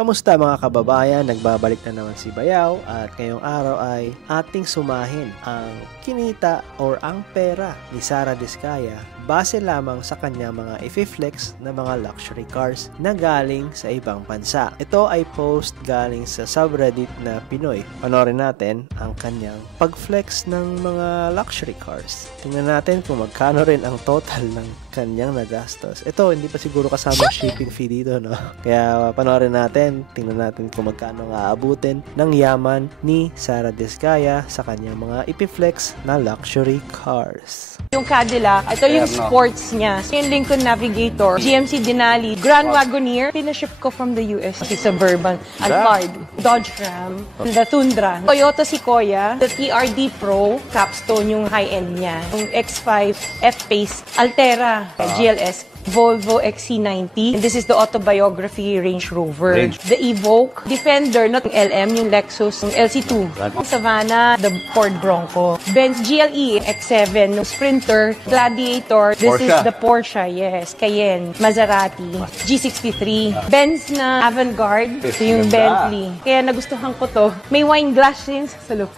Kamusta mga kababayan? Nagbabalik na naman si Bayaw at ngayong araw ay ating sumahin ang kinita or ang pera ni Sara Diskaya base lamang sa kanyang mga i-flex na mga luxury cars na galing sa ibang bansa. Ito ay post galing sa subreddit na Pinoy. Panoorin natin ang kanyang pag-flex ng mga luxury cars. Tingnan natin kung magkano rin ang total ng kanyang nagastos. Ito, hindi pa siguro kasama shipping fee dito, no? Kaya panoorin natin, tingnan natin kung magkano nga aabutin ng yaman ni Sara Diskaya sa kanyang mga ipiflex na luxury cars. Yung Cadillac, ito yung sports niya. Yung Lincoln Navigator, GMC Denali, Grand Wagoneer, pinaship ko from the US. Si Suburban, Alphard, Dodge Ram, the Tundra, Toyota Sequoia, the TRD Pro, Capstone yung high-end niya, yung X5, F-Pace, Altera, GLS, Volvo XC90. And this is the autobiography Range Rover. The Evoque, Defender, not yung LM, yung Lexus, yung LC2, Savannah, the Ford Bronco, Benz GLE X7, yung Sprinter, Gladiator, this is the Porsche, yes, Cayenne, Maserati, G63, Benz na Avantgarde, ito yung Bentley. Kaya nagustuhan ko to. May wine glass rin sa loob.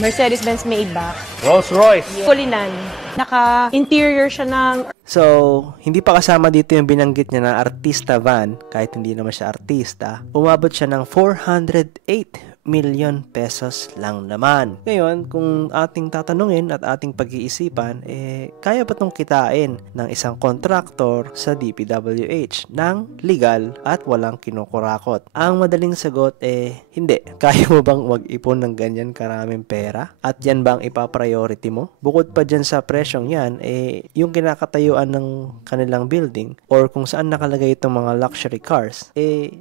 Mercedes-Benz Maybach. Rolls-Royce. Kulinan. Naka-interior siya ng... So, hindi pa kasama dito yung binanggit niya na artista van, kahit hindi naman siya artista. Umabot siya ng 408 million pesos lang naman. Ngayon, kung ating tatanungin at ating pag-iisipan, kaya ba itong kitain ng isang kontraktor sa DPWH ng legal at walang kinukurakot? Ang madaling sagot, hindi. Kaya mo bang mag-ipon ng ganyan karaming pera? At yan bang ipapriority mo? Bukod pa dyan sa presyong yan, yung kinakatayuan ng kanilang building or kung saan nakalagay itong mga luxury cars,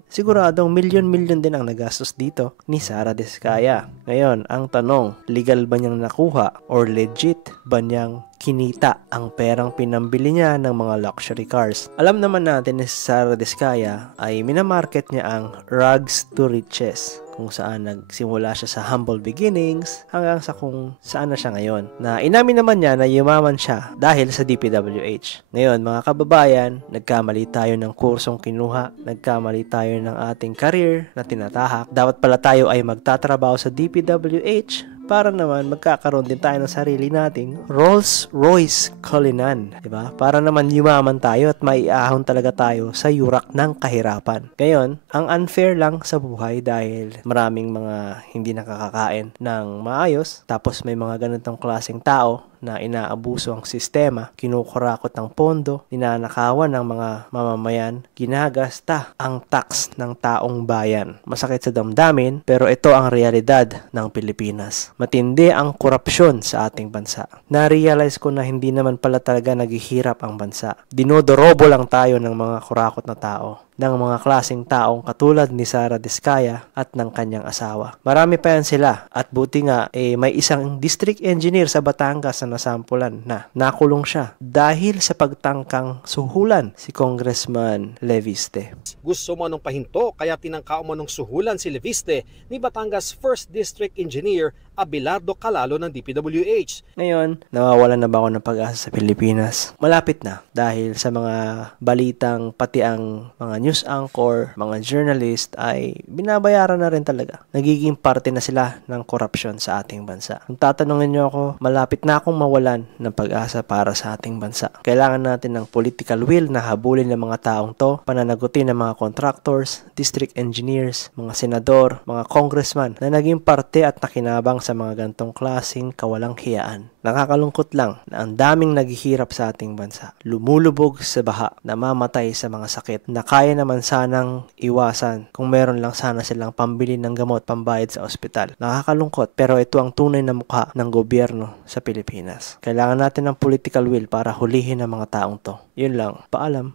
siguradong milyon-milyon din ang nagastos dito ni Sara Diskaya. Ngayon, ang tanong, legal ba niyang nakuha or legit ba niyang kinita ang perang pinambili niya ng mga luxury cars? Alam naman natin na si Sara Diskaya ay minamarket niya ang rags to riches, kung saan nagsimula siya sa humble beginnings hanggang sa kung saan na siya ngayon. Na inamin naman niya na yumaman siya dahil sa DPWH. Ngayon, mga kababayan, nagkamali tayo ng kursong kinuha, nagkamali tayo ng ating career na tinatahak. Dapat pala tayo ay magtatrabaho sa DPWH para naman magkakaroon din tayo ng sarili nating Rolls-Royce Cullinan, diba? Para naman yumaman tayo at maiahon talaga tayo sa yurak ng kahirapan. Ngayon, ang unfair lang sa buhay dahil maraming mga hindi nakakakain ng maayos, tapos may mga ganitong klaseng tao na inaabuso ang sistema, kinukurakot ang pondo, ninanakawan ng mga mamamayan, ginagasta ang tax ng taong bayan. Masakit sa damdamin, pero ito ang realidad ng Pilipinas. Matindi ang korupsyon sa ating bansa. Na-realize ko na hindi naman pala talaga naghihirap ang bansa. Dinodorobo lang tayo ng mga kurakot na tao, ng mga klaseng taong katulad ni Sara Diskaya at ng kanyang asawa. Marami pa yan sila at buti nga may isang district engineer sa Batangas na nasampulan na nakulong siya dahil sa pagtangkang suhulan si Congressman Leviste. Gusto mo nung pahinto kaya tinangka mo nung suhulan si Leviste ni Batangas 1st District Engineer Abelardo Calalo ng DPWH. Ngayon, nawawalan na ba ako ng pag-asa sa Pilipinas? Malapit na dahil sa mga balitang pati ang mga news anchor, mga journalist ay binabayaran na rin talaga. Nagiging parte na sila ng korupsyon sa ating bansa. Kung tatanungin niyo ako, malapit na akong mawalan ng pag-asa para sa ating bansa. Kailangan natin ng political will na habulin ng mga taong to, pananagutin ng mga contractors, district engineers, mga senador, mga congressman na naging parte at nakinabang sa mga gantong klaseng kawalang hiyaan. Nakakalungkot lang na ang daming naghihirap sa ating bansa, lumulubog sa baha, namamatay sa mga sakit na kaya naman sanang iwasan kung meron lang sana silang pambili ng gamot, pambayad sa ospital. Nakakalungkot, pero ito ang tunay na mukha ng gobyerno sa Pilipinas. Kailangan natin ng political will para hulihin ang mga taong to. Yun lang. Paalam.